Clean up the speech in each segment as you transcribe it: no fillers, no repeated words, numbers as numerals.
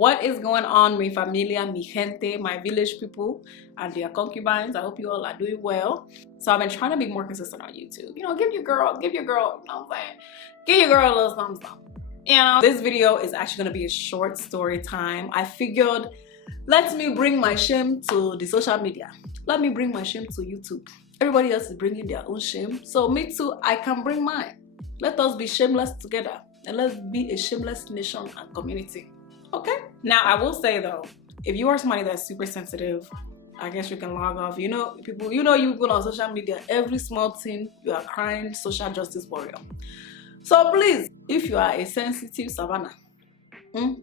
What is going on, mi familia, mi gente, my village people and their concubines? I hope you all are doing well. So I've been trying to be more consistent on YouTube. You know, give your girl, you know what I'm saying? Give your girl a little thumbs up. You know, this video is actually gonna be a short story time. I figured, let me bring my shame to the social media. Let me bring my shame to YouTube. Everybody else is bringing their own shame. So me too, I can bring mine. Let us be shameless together. And let's be a shameless nation and community. Okay? Now, I will say though, if you are somebody that's super sensitive, I guess you can log off. You know, you people on social media, every small thing, you are crying social justice warrior. So please, if you are a sensitive savannah,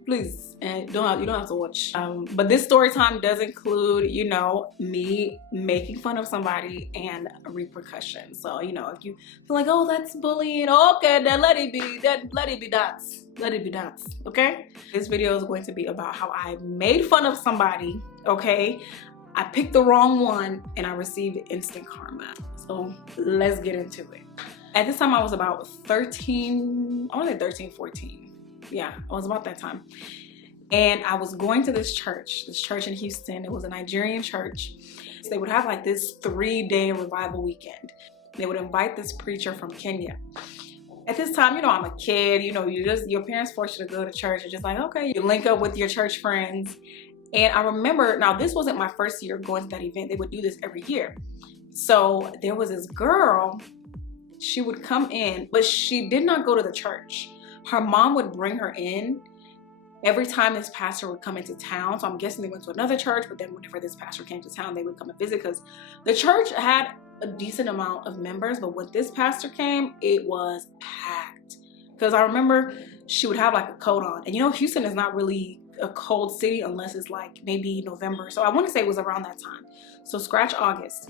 please, and you don't have to watch. But this story time does include, you know, me making fun of somebody and repercussions. So, you know, if you feel like, oh, that's bullying, okay, then let it be that. Let it be that. Okay? This video is going to be about how I made fun of somebody. Okay, I picked the wrong one and I received instant karma. So let's get into it. At this time, I was about 13, I was like 13, 14. Yeah, I was about that time. And I was going to this church in Houston. It was a Nigerian church. So they would have like this 3-day revival weekend. They would invite this preacher from Kenya. At this time, you know, I'm a kid, you know, your parents force you to go to church. You're just like, okay, you link up with your church friends. And I remember, now this wasn't my first year going to that event. They would do this every year. So there was this girl, she would come in, but she did not go to the church. Her mom would bring her in every time this pastor would come into town. So I'm guessing they went to another church, but then whenever this pastor came to town, they would come and visit because the church had a decent amount of members, but when this pastor came, it was packed. Because I remember she would have like a coat on. And you know, Houston is not really a cold city unless it's like maybe November. So I want to say it was around that time. So scratch August.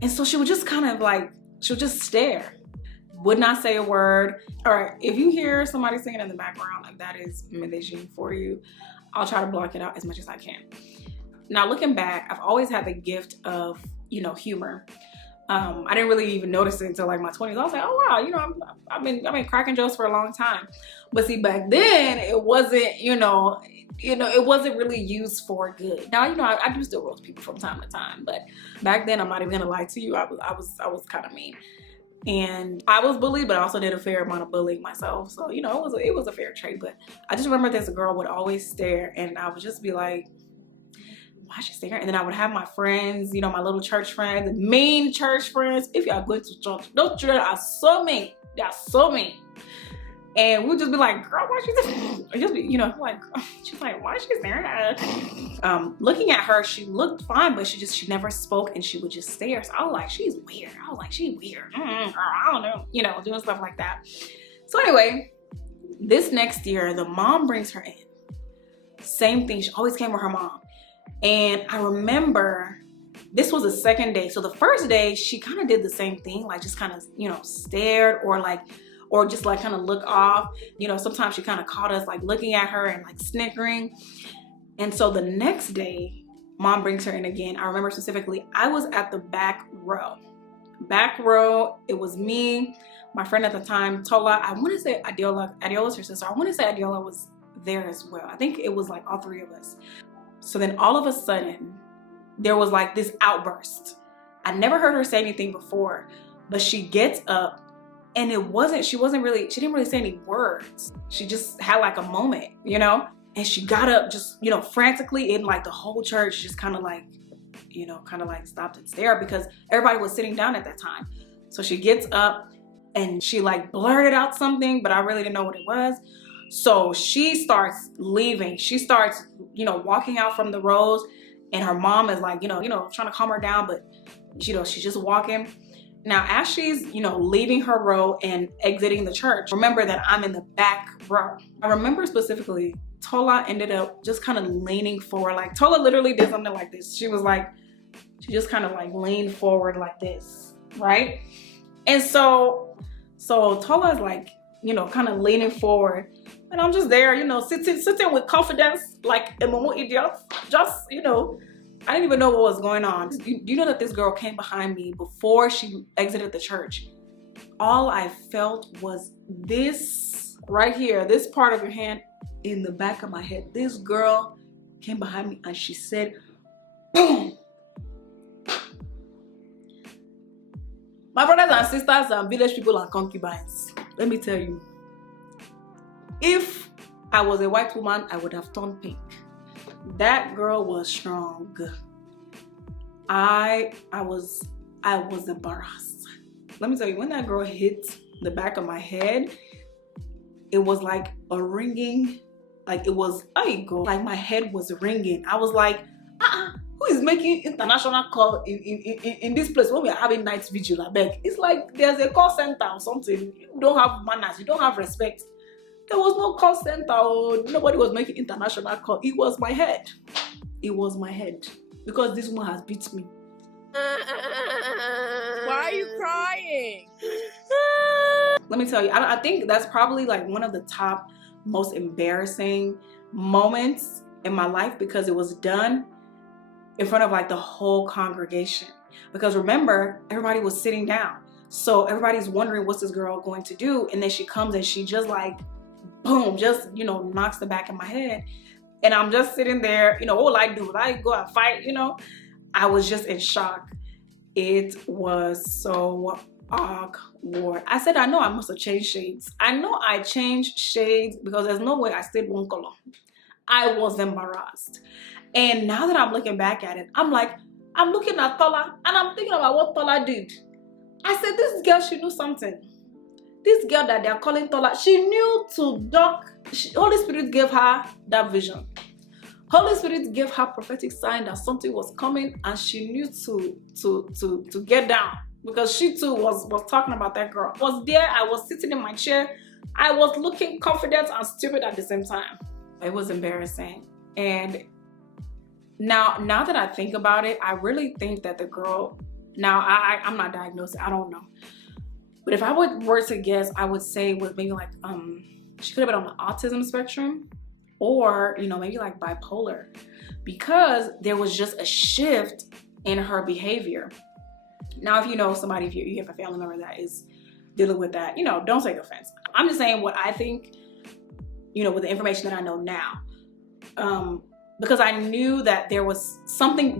And so she would just kind of like, she would just stare. Would not say a word. All right, if you hear somebody singing in the background, like that is Medellin for you. I'll try to block it out as much as I can. Now, looking back, I've always had the gift of, you know, humor. I didn't really even notice it until like my 20s. I was like, oh wow, you know, I've been cracking jokes for a long time. But see, back then it wasn't, you know, it wasn't really used for good. Now, you know, I do still roast people from time to time, but back then, I'm not even gonna lie to you, I was kind of mean. And I was bullied, but I also did a fair amount of bullying myself. So, you know, it was a fair trade. But I just remember this girl would always stare and I would just be like, why is she staring? And then I would have my friends, you know, my little church friends, the main church friends. If you are going to church, those children are so mean. They are so mean. And we'd just be like, girl, why is she staring? Or just be, you know, like, she's like, why is she staring at us? Looking at her, she looked fine, but she never spoke and she would just stare. So I was like, she's weird. I was like, she's weird. Girl, I don't know. You know, doing stuff like that. So anyway, this next year, the mom brings her in. Same thing. She always came with her mom. And I remember this was the second day. So the first day, she kind of did the same thing, like just kind of, you know, stared or just like kind of look off. You know, sometimes she kind of caught us like looking at her and like snickering. And so the next day, mom brings her in again. I remember specifically, I was at the back row. Back row, it was me, my friend at the time, Tola. I want to say Adiola's her sister. I want to say Adiola was there as well. I think it was like all three of us. So then all of a sudden, there was like this outburst. I never heard her say anything before, but she gets up. And she didn't really say any words. She just had like a moment, you know? And she got up just, you know, frantically, and like the whole church just kind of like, you know, kind of like stopped and stared because everybody was sitting down at that time. So she gets up and she like blurted out something, but I really didn't know what it was. So she starts leaving. She starts, you know, walking out from the rows, and her mom is like, you know, trying to calm her down, but you know, she's just walking. Now, as she's, you know, leaving her row and exiting the church, remember that I'm in the back row. I remember specifically, Tola ended up just kind of leaning forward. Like, Tola literally did something like this. She just kind of like leaned forward like this, right? And so Tola is like, you know, kind of leaning forward. And I'm just there, you know, sitting with confidence, like a momo idiot. Just, you know, I didn't even know what was going on. Do you know that this girl came behind me before she exited the church? All I felt was this right here, this part of your hand in the back of my head. This girl came behind me and she said, boom. My brothers and sisters and village people and concubines, let me tell you, if I was a white woman, I would have turned pink. That girl was strong. I was embarrassed. Let me tell you, when that girl hit the back of my head, it was like a ringing, like it was, like my head was ringing. I was like, who is making international call in this place when we are having night vigil? I beg. It's like there's a call center or something. You don't have manners, you don't have respect. There was no call center or nobody was making international call. It was my head. It was my head. Because this woman has beat me. Why are you crying? Let me tell you, I think that's probably like one of the top most embarrassing moments in my life, because it was done in front of like the whole congregation. Because remember, everybody was sitting down. So everybody's wondering, what's this girl going to do? And then she comes and she just like, boom, just, you know, knocks the back of my head. And I'm just sitting there, you know, what will I do? Will I go and fight? You know, I was just in shock. It was so awkward. I said, I know I must have changed shades. I know I changed shades because there's no way I stayed one color. I was embarrassed. And now that I'm looking back at it, I'm like, I'm looking at Tola and I'm thinking about what Tola did. I said, this girl, she knew something. This girl that they're calling Tola, she knew to duck. Holy Spirit gave her that vision. Holy Spirit gave her prophetic sign that something was coming, and she knew to get down, because she too was talking about that girl. I was there, I was sitting in my chair, I was looking confident and stupid at the same time. It was embarrassing. And now that I think about it, I really think that the girl, now I'm not diagnosed, I don't know. But if I were to guess, I would say with maybe like, she could have been on the autism spectrum, or, you know, maybe like bipolar, because there was just a shift in her behavior. Now, if you know somebody, if you have a family member that is dealing with that, you know, don't take offense. I'm just saying what I think, you know, with the information that I know now. Because I knew that there was something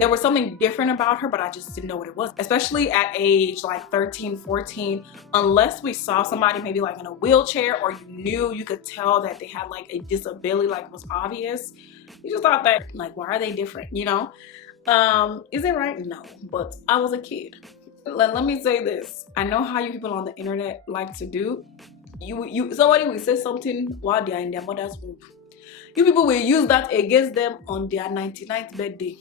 different about her, but I just didn't know what it was. Especially at age like 13, 14, unless we saw somebody maybe like in a wheelchair, or you could tell that they had like a disability, like it was obvious. You just thought that, like, why are they different, you know? Is it right? No, but I was a kid. Let me say this. I know how you people on the internet like to do. Somebody will say something while they are in their mother's womb. You people will use that against them on their 99th birthday.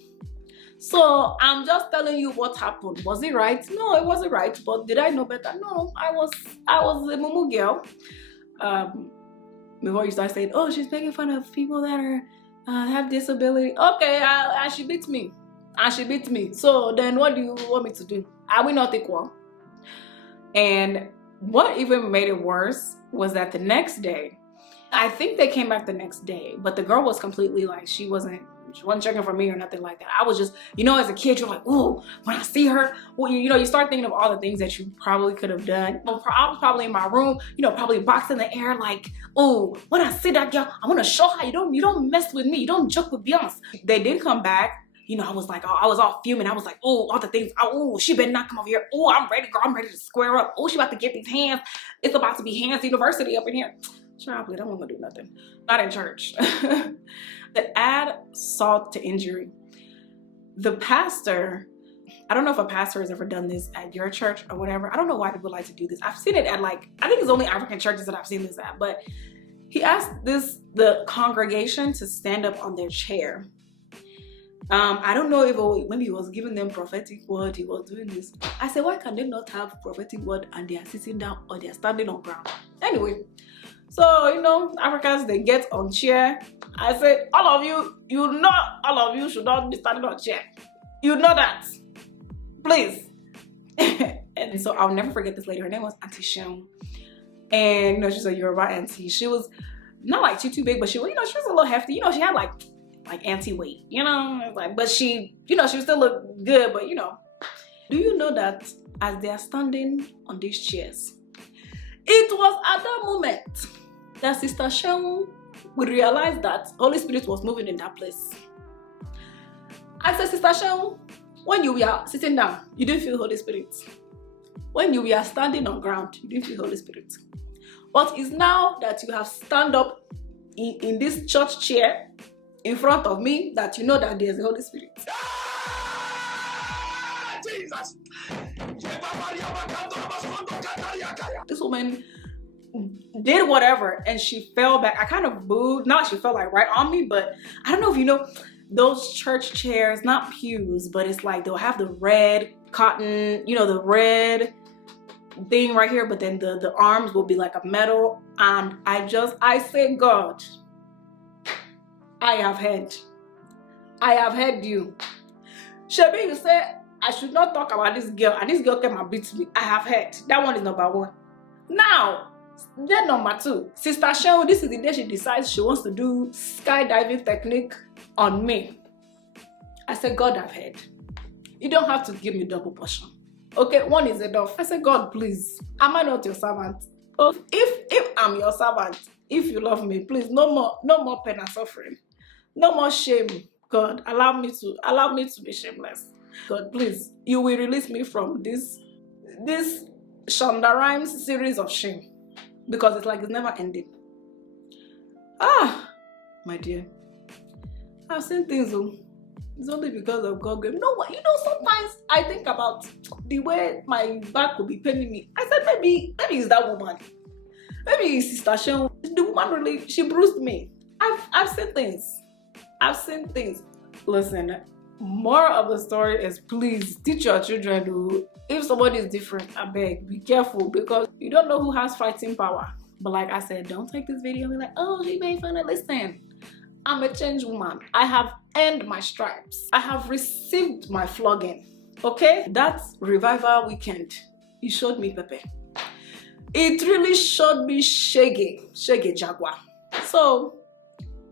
So I'm just telling you what happened. Was it right? No, it wasn't right. But did I know better? No, I was a mumu girl. Before you start saying, oh, she's making fun of people that have disability. Okay, and she beat me. And she beat me. So then what do you want me to do? Are we not equal? And what even made it worse was that the next day, I think they came back the next day, but the girl was completely like, she wasn't checking for me or nothing like that. I was just, you know, as a kid, you're like, oh, when I see her, well, you know, you start thinking of all the things that you probably could have done. I was probably in my room, you know, probably boxing the air like, oh, when I see that girl, I want to show her, you don't mess with me, you don't joke with Beyonce. They did come back. You know, I was like, I was all fuming. I was like, oh, all the things. Oh, she better not come over here. Oh, I'm ready, girl. I'm ready to square up. Oh, she about to get these hands. It's about to be Hands University up in here. Sure, I don't want to do nothing. Not in church. The ad assault to injury. The pastor, I don't know if a pastor has ever done this at your church or whatever. I don't know why people like to do this. I've seen it at like, I think it's only African churches that I've seen this at, but he asked the congregation to stand up on their chair. I don't know if maybe he was giving them prophetic word, he was doing this. I said, why can they not have prophetic word and they are sitting down or they are standing on ground? Anyway, so, you know, Africans, they get on chair. I said, all of you should not be standing on chair. You know that. Please. And so I'll never forget this lady. Her name was Auntie Shem. And, you know, she's a Yoruba auntie. She was not like too big, but she was, you know, she was a little hefty. You know, she had like auntie weight, you know, like, but she, you know, she still looked good, but you know. Do you know that as they are standing on these chairs, it was at that moment that Sister Shem we realized that Holy Spirit was moving in that place. I said, Sister Shaun, when you were sitting down, you didn't feel Holy Spirit. When you were standing on ground, you didn't feel Holy Spirit. But it's now that you have stand up in this church chair in front of me that you know that there's the Holy Spirit. Jesus. This woman did whatever and she fell back. I kind of moved, not she fell like right on me, but I don't know if you know those church chairs, not pews, but it's like they'll have the red cotton, you know, the red thing right here, but then the arms will be like a metal. And I say, God, I have heard you. Shebi, you say I should not talk about this girl, and this girl came and beat me. I have heard. That one is number one. Now, then number two, Sister Shaun, this is the day she decides she wants to do skydiving technique on me. I said, God, I've heard. You don't have to give me double portion. Okay, one is enough. I said, God, please, am I not your servant? Oh, if I'm your servant, if you love me, please, no more pain and suffering. No more shame. God, allow me to be shameless. God, please, you will release me from this Shonda Rhimes series of shame, because it's like it's never ending. My dear, I've seen things. It's only because of God. You know what? You know, sometimes I think about the way my back could be paining me. I said, maybe it's that woman. Maybe it's Sister Shaun. The woman really, she bruised me. I've seen things. I've seen things. Listen, more of the story is, please teach your children to, if somebody is different, I beg, be careful, because you don't know who has fighting power. But like I said, don't take this video and be like, oh, she made fun of. Listen, I'm a changed woman. I have earned my stripes. I have received my flogging. Okay? That revival weekend, it showed me Pepe. It really showed me Shege Jaguar. So,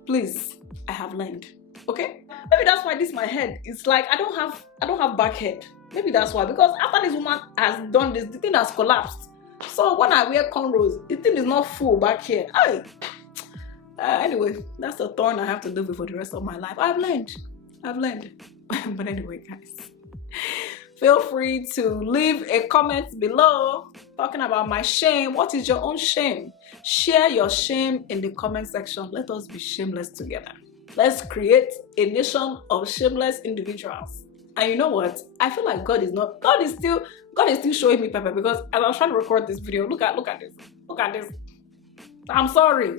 please, I have learned. Okay? Maybe that's why this my head. It's like I don't have back head. Maybe that's why. Because after this woman has done this, the thing has collapsed. So when I wear cornrows, the thing is not full back here. Anyway, that's the thorn I have to live with for the rest of my life. I've learned. But anyway, guys, feel free to leave a comment below talking about my shame. What is your own shame? Share your shame in the comment section. Let us be shameless together. Let's create a nation of shameless individuals. And you know what? I feel like God is still showing me Pepe, because as I was trying to record this video, look at this. Look at this. I'm sorry.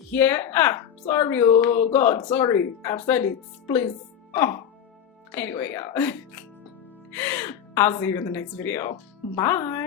Yeah. Sorry, oh God, sorry. I've said it. Please. Anyway, y'all. I'll see you in the next video. Bye.